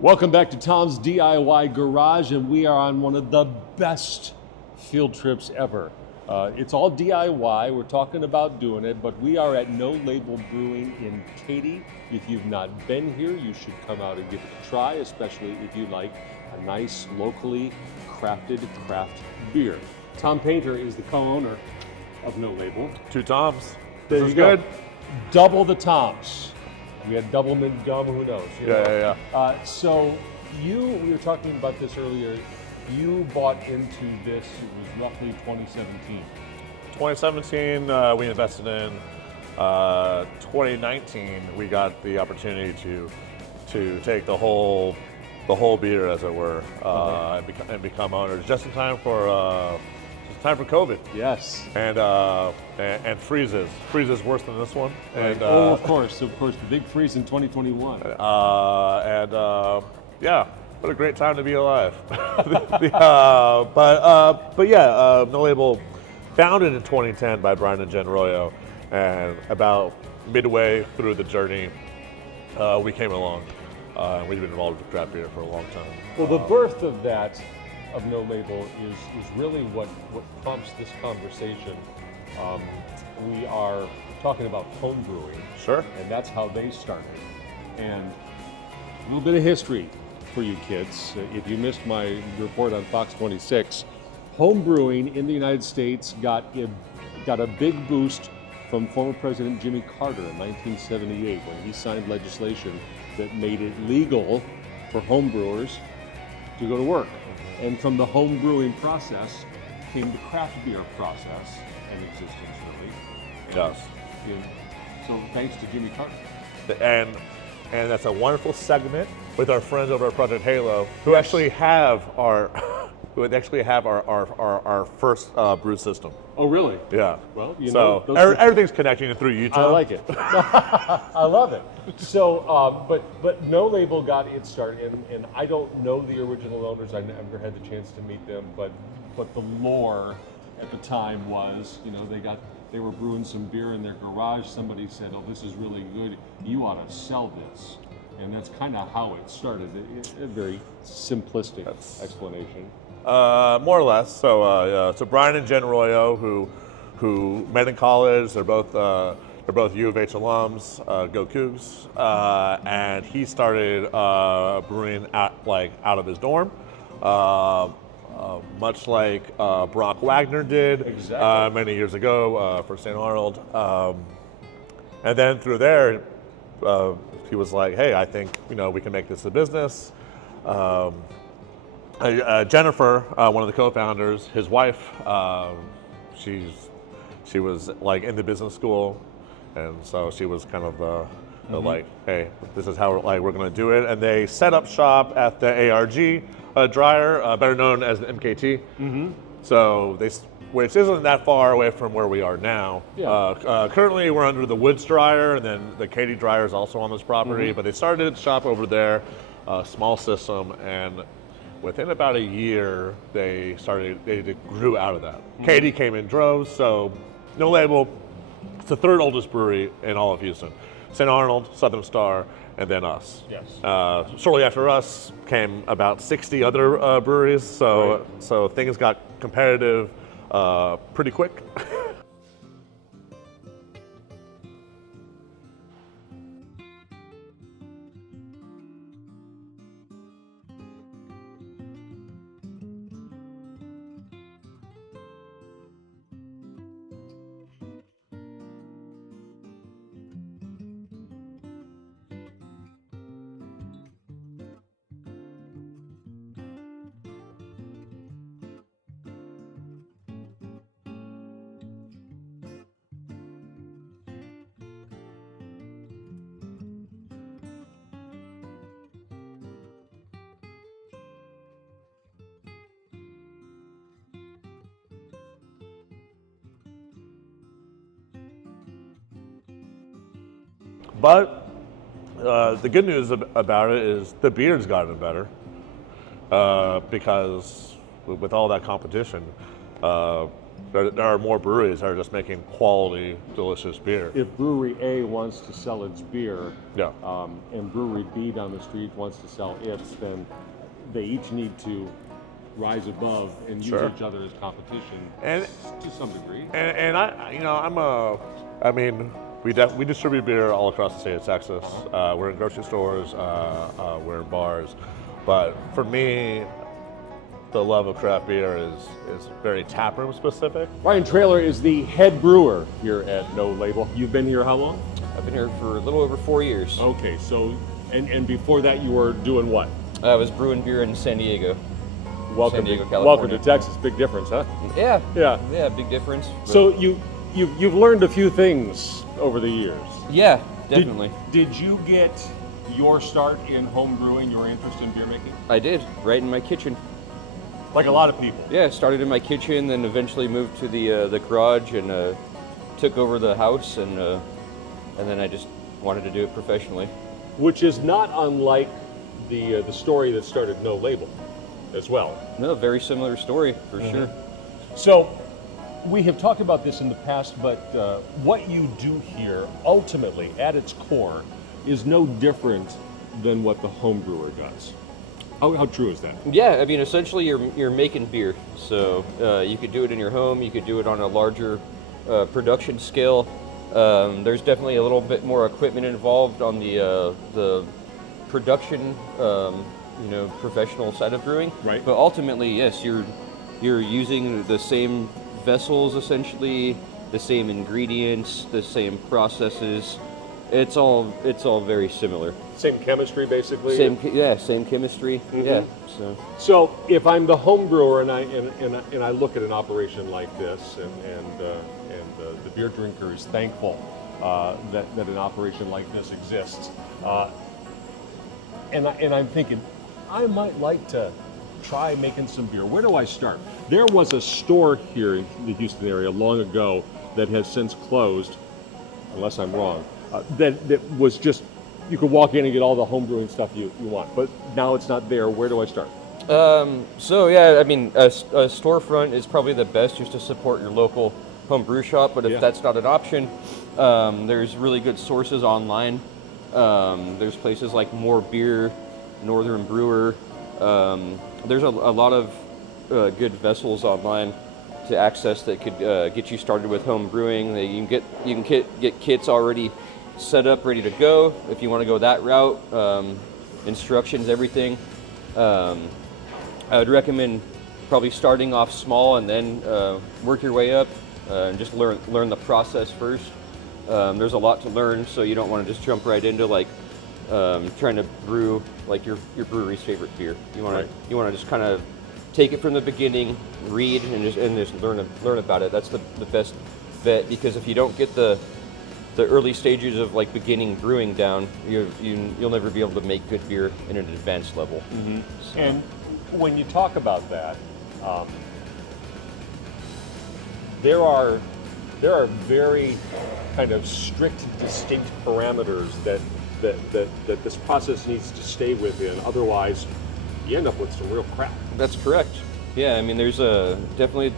Welcome back to Tom's DIY Garage, and we are on one of the best field trips ever. It's all DIY, we're talking about doing it, but we are at No Label Brewing in Katy. If you've not been here, you should come out and give it a try, especially if you like a nice, locally crafted craft beer. Tom Painter is the co-owner of No Label. Two Toms. There This you is go. good. Double the Toms. We had double mint gum, who knows? You know? Yeah. So we were talking about this earlier. You bought into this, it was roughly 2017. 2017, we invested in. 2019, we got the opportunity to take the whole beer, as it were, and become owners just in time for COVID. Yes. And freezes worse than this one. Right. And of course, the big freeze in 2021. Yeah, what a great time to be alive. But No Label, founded in 2010 by Brian and Jen Royo, and about midway through the journey, we came along. We've been involved with craft beer for a long time. Well, the birth of that, of No Label, is really what prompts this conversation. We are talking about homebrewing. Sure. And that's how they started. And a little bit of history for you kids. If you missed my report on Fox 26, homebrewing in the United States got a big boost from former President Jimmy Carter in 1978 when he signed legislation that made it legal for homebrewers to go to work. And from the home brewing process came the craft beer process and existence, really. Yes. So thanks to Jimmy Carter. And that's a wonderful segment with our friends over at Project Halo, who actually have our first brew system. Oh, really? Yeah. Well, everything's connecting through you, Tom. I like it. I love it. So, but No Label got its start, and I don't know the original owners. I never had the chance to meet them, but the lore at the time was, they were brewing some beer in their garage. Somebody said, "Oh, this is really good. You ought to sell this," and that's kind of how it started. A very simplistic explanation. More or less. So Brian and Jen Royo, who met in college, they're both U of H alums, go Cougs, and he started brewing out of his dorm, much like Brock Wagner did many years ago for St. Arnold, and then through there, he was like, "Hey, I think we can make this a business." Jennifer, one of the co-founders, his wife, she was like in the business school, and so she was kind of like, "Hey, this is how we're going to do it." And they set up shop at the ARG dryer, better known as the MKT. Mm-hmm. So which isn't that far away from where we are now. Yeah. Currently, we're under the Woods dryer, and then the Katy dryer is also on this property. Mm-hmm. But they started shop over there, small system, and within about a year, they grew out of that. Mm-hmm. Katy came in droves, so No Label, it's the third oldest brewery in all of Houston. St. Arnold, Southern Star, and then us. Yes. Shortly after us came about 60 other breweries, so things got competitive pretty quick. But the good news about it is the beer's gotten better because with all that competition, there are more breweries that are just making quality, delicious beer. If Brewery A wants to sell its beer, Yeah. and Brewery B down the street wants to sell its, then they each need to rise above and use Sure. each other as competition And- to some degree. And I, you know, I mean, we distribute beer all across the state of Texas. We're in grocery stores, we're in bars, but for me, the love of craft beer is very taproom specific. Ryan Traylor is the head brewer here at No Label. You've been here how long? I've been here for a little over 4 years. Okay, so, and before that you were doing what? I was brewing beer in San Diego. Welcome, San Diego, welcome California. to Texas. Big difference, huh? Yeah. Yeah. Yeah, big difference. But So you've learned a few things over the years. yeah, definitely. Did you get your start in home brewing, your interest in beer making? I did, right in my kitchen. Like a lot of people. Yeah, started in my kitchen, then eventually moved to the garage and took over the house, and then I just wanted to do it professionally. Which is not unlike the story that started No Label as well. No, very similar story for sure. So we have talked about this in the past, but what you do here ultimately at its core is no different than what the home brewer does. How true is that? Yeah, I mean, essentially you're making beer. So you could do it in your home, you could do it on a larger production scale. There's definitely a little bit more equipment involved on the production, professional side of brewing. Right. But ultimately, yes, you're using the same vessels essentially, the same ingredients, the same processes. It's all very similar. Same chemistry, basically. Same chemistry. Yeah. So if I'm the home brewer and I look at an operation like this, and the beer drinker is thankful that an operation like this exists, and I'm thinking, I might like to try making some beer. Where do I start? There was a store here in the Houston area long ago that has since closed, unless I'm wrong. That was just, you could walk in and get all the home brewing stuff you want, but now it's not there. Where do I start? So yeah, I mean, a storefront is probably the best just to support your local home brew shop. But if that's not an option, there's really good sources online. There's places like More Beer, Northern Brewer. There's a lot of good vessels online to access that could get you started with home brewing. You can get kits already set up, ready to go if you want to go that route. Instructions, everything. I would recommend probably starting off small and then work your way up and just learn the process first. There's a lot to learn, so you don't want to just jump right into like trying to brew like your brewery's favorite beer. You want to just kind of take it from the beginning, read and just learn about it. That's the best bet, because if you don't get the early stages of like beginning brewing down, you'll never be able to make good beer in an advanced level. Mm-hmm. So. And when you talk about that, there are very kind of strict, distinct parameters that this process needs to stay within. Otherwise, you end up with some real crap. That's correct. Yeah, I mean, there's definitely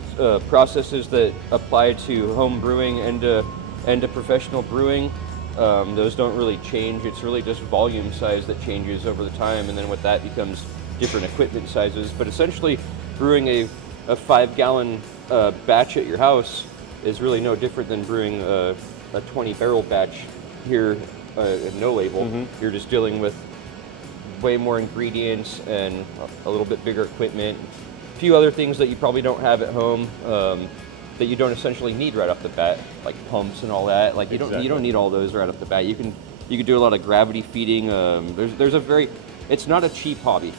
processes that apply to home brewing and to professional brewing. Those don't really change. It's really just volume size that changes over the time, and then with that becomes different equipment sizes. But essentially, brewing a 5-gallon batch at your house is really no different than brewing a 20-barrel batch here at No Label. Mm-hmm. You're just dealing with way more ingredients and a little bit bigger equipment. A few other things that you probably don't have at home that you don't essentially need right off the bat, like pumps and all that. Like you don't need all those right off the bat. You can do a lot of gravity feeding. It's not a cheap hobby.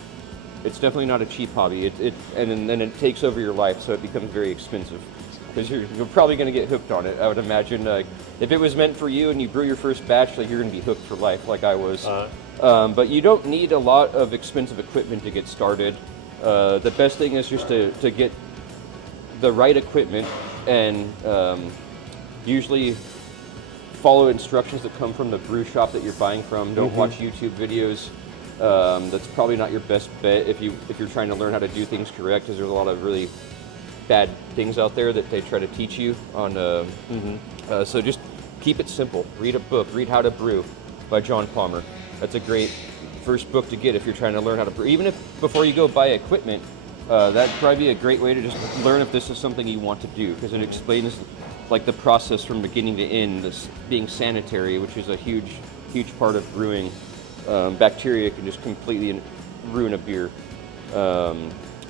It's definitely not a cheap hobby. And then it takes over your life, so it becomes very expensive. Because you're probably going to get hooked on it. I would imagine if it was meant for you and you brew your first batch, like you're going to be hooked for life, like I was. But you don't need a lot of expensive equipment to get started. The best thing is just to get the right equipment and usually follow instructions that come from the brew shop that you're buying from. Don't watch YouTube videos. That's probably not your best bet if you're trying to learn how to do things correct, because there's a lot of really bad things out there that they try to teach you on. So just keep it simple. Read a book. Read How to Brew by John Palmer. That's a great first book to get if you're trying to learn how to brew. Even if before you go buy equipment, that'd probably be a great way to just learn if this is something you want to do, because it explains like the process from beginning to end, this being sanitary, which is a huge part of brewing. Bacteria can just completely ruin a beer.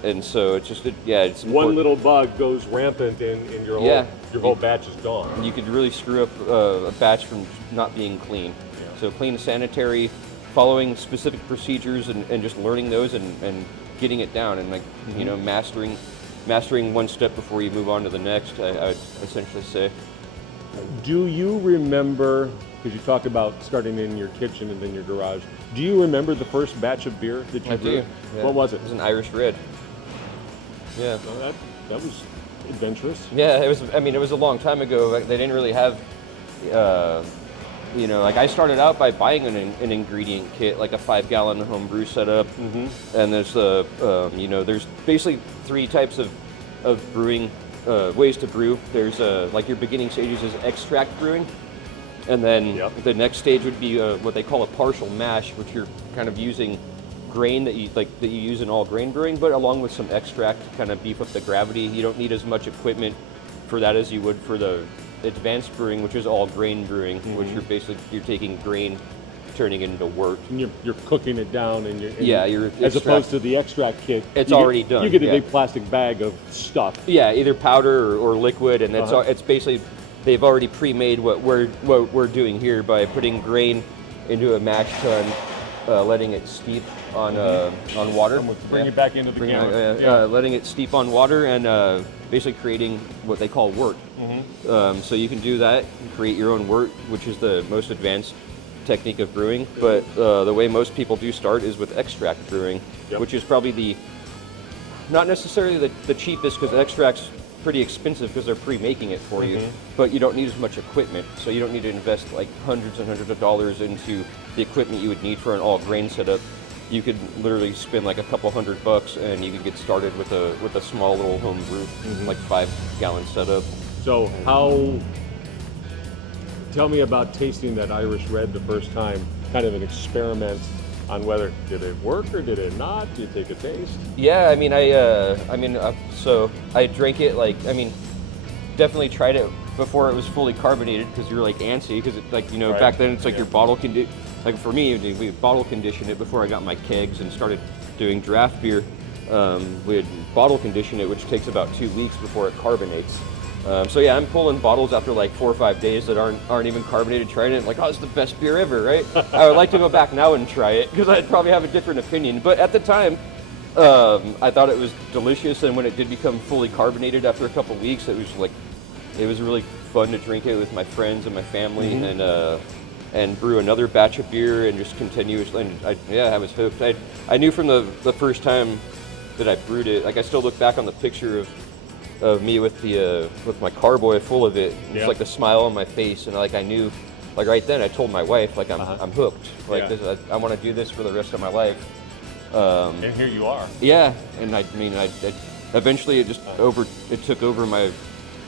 And so it's just, it's important. One little bug goes rampant and your whole batch is gone. You could really screw up a batch from not being clean. Yeah. So clean, sanitary, following specific procedures and just learning those and getting it down and mastering one step before you move on to the next, I would essentially say. Do you remember, because you talk about starting in your kitchen and then your garage, do you remember the first batch of beer that you brewed? Yeah. What was it? It was an Irish Red. Yeah. Well, that was adventurous. Yeah, it was a long time ago. They didn't really have, like I started out by buying an ingredient kit, like a 5-gallon homebrew setup. And there's there's basically 3 types of brewing ways to brew. There's like your beginning stages is extract brewing, and then the next stage would be what they call a partial mash, which you're kind of using grain that you use in all grain brewing, but along with some extract to kind of beef up the gravity. You don't need as much equipment for that as you would for the advanced brewing, which is all grain brewing, which you're taking grain, turning it into wort. And you're cooking it down, and you're as opposed to the extract kit. It's already done. You get a big plastic bag of stuff. Yeah, either powder or liquid, and it's basically they've already pre-made what we're doing here by putting grain into a mash tun, letting it steep on water. Bring it back into the camera. Letting it steep on water and basically creating what they call wort. So you can do that, create your own wort, which is the most advanced technique of brewing. But the way most people do start is with extract brewing, which is probably not necessarily the cheapest, because extract's pretty expensive because they're pre-making it for you, but you don't need as much equipment, so you don't need to invest like hundreds and hundreds of dollars into the equipment you would need for an all grain setup. You could literally spend like a couple $100 and you could get started with a small little home brew, like 5-gallon setup. So tell me about tasting that Irish Red the first time, kind of an experiment on whether did it work or did it not? Did you take a taste? Yeah, so I drank it definitely tried it before it was fully carbonated, because you're like antsy, because back then it's like your bottle like for me, we bottle conditioned it before I got my kegs and started doing draft beer. We had bottle conditioned it, which takes about 2 weeks before it carbonates. I'm pulling bottles after like 4 or 5 days that aren't even carbonated, trying it, like, oh, it's the best beer ever, right? I would like to go back now and try it, because I'd probably have a different opinion. But at the time, I thought it was delicious, and when it did become fully carbonated after a couple weeks, it was really fun to drink it with my friends and my family, and brew another batch of beer and just continuously. And I was hooked. I knew from the first time that I brewed it. Like, I still look back on the picture of me with my carboy full of it. It's like the smile on my face, and I knew, like right then, I told my wife, like, I'm hooked. Like this, I want to do this for the rest of my life. And here you are. Yeah, and I eventually it took over my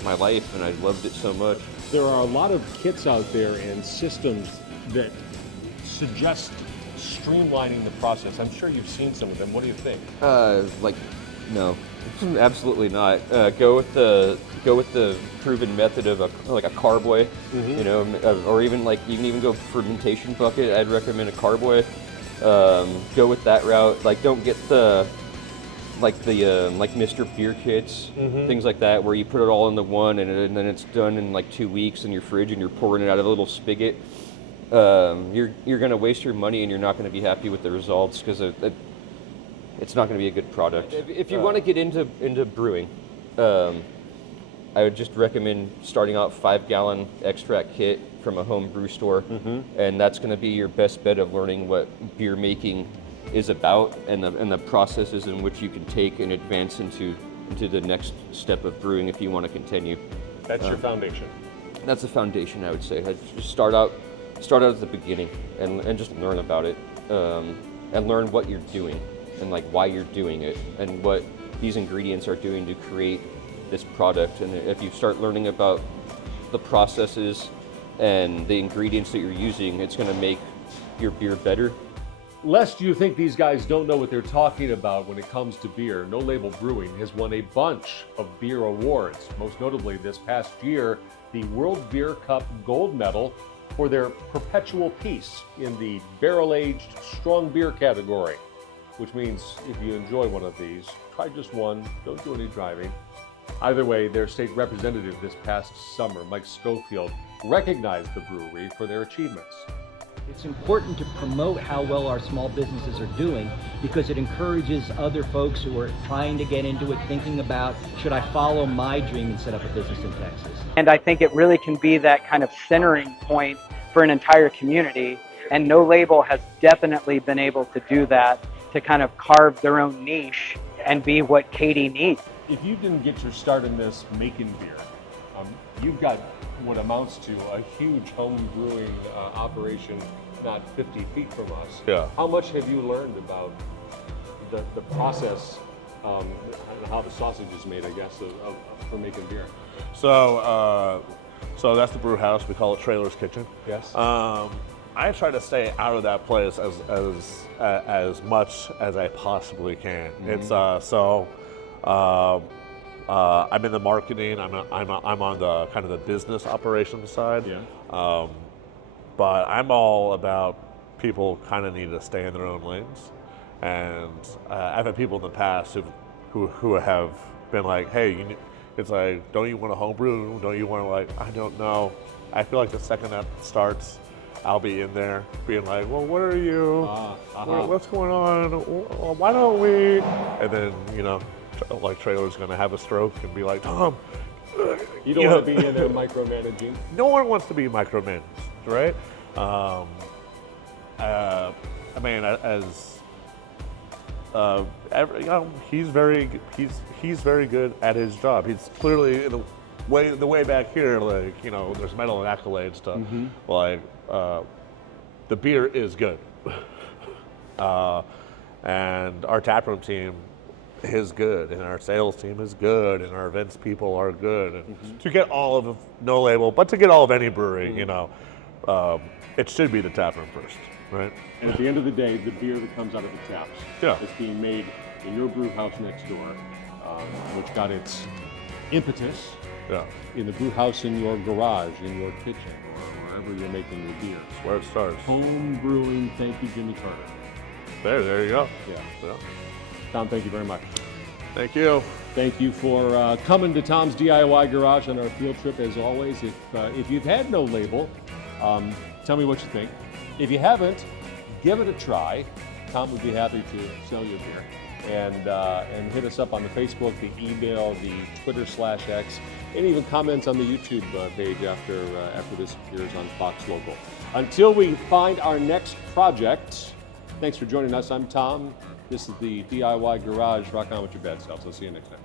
life, and I loved it so much. There are a lot of kits out there and systems that suggest streamlining the process. I'm sure you've seen some of them. What do you think? No, absolutely not. Go with the proven method of a carboy, or even you can even go fermentation bucket. I'd recommend a carboy. Go with that route. Don't get the Mr. Beer kits, things like that, where you put it all into one and then it's done in 2 weeks in your fridge and you're pouring it out of a little spigot. You're going to waste your money and you're not going to be happy with the results, because it's not going to be a good product. If you want to get into brewing, I would just recommend starting out 5-gallon extract kit from a home brew store, and that's going to be your best bet of learning what beer making is about and the processes in which you can take and advance into the next step of brewing if you want to continue. That's your foundation. That's the foundation, I would say. I'd just start out at the beginning and just learn about it, and learn what you're doing and why you're doing it and what these ingredients are doing to create this product. And if you start learning about the processes and the ingredients that you're using, it's going to make your beer better. Lest you think these guys don't know what they're talking about when it comes to beer, No Label Brewing has won a bunch of beer awards. Most notably this past year, the World Beer Cup Gold Medal for their Perpetual Peace in the barrel-aged strong beer category, which means if you enjoy one of these, try just one, don't do any driving. Either way, their state representative this past summer, Mike Schofield, recognized the brewery for their achievements. It's important to promote how well our small businesses are doing because it encourages other folks who are trying to get into it, thinking about, should I follow my dream and set up a business in Texas? And I think it really can be that kind of centering point for an entire community. And No Label has definitely been able to do that, to kind of carve their own niche and be what Katy needs. If you didn't get your start in this making beer, you've got what amounts to a huge home brewing operation not 50 feet from us. Yeah. How much have you learned about the process and how the sausage is made, I guess, for making beer? So that's the brew house. We call it Trailer's Kitchen. Yes. I try to stay out of that place as much as I possibly can. It's I'm in the marketing. I'm on the kind of the business operations side. Yeah. But I'm all about people kind of need to stay in their own lanes. And I've had people in the past who have been like, hey, it's like, don't you want to homebrew? Don't you want to, like, I don't know. I feel like the second that starts, I'll be in there being like, well, what are you? What's going on? Why don't we? And then, like Trailer's going to have a stroke and be like, Tom. You don't want to be in there micromanaging. No one wants to be micromanaged, right? I mean, he's very good at his job. He's clearly the way back here, like, there's medal and accolades to like the beer is good, and our taproom team is good, and our sales team is good, and our events people are good. And to get all of No Label, but to get all of any brewery, it should be the taproom first, right? And at the end of the day, the beer that comes out of the taps is being made in your brew house next door, which got its impetus in the brew house in your garage, in your kitchen, or wherever you're making your beer. That's where it starts. Home brewing. Thank you, Jimmy Carter. There you go. Yeah. Tom, thank you very much. Thank you. Thank you for coming to Tom's DIY Garage on our field trip. As always, if you've had No Label, tell me what you think. If you haven't, give it a try. Tom would be happy to sell you beer. And hit us up on the Facebook, the email, the Twitter/X, and even comments on the YouTube page after this appears on Fox Local. Until we find our next project, thanks for joining us. I'm Tom. This is the DIY Garage. Rock on with your bad selves. I'll see you next time.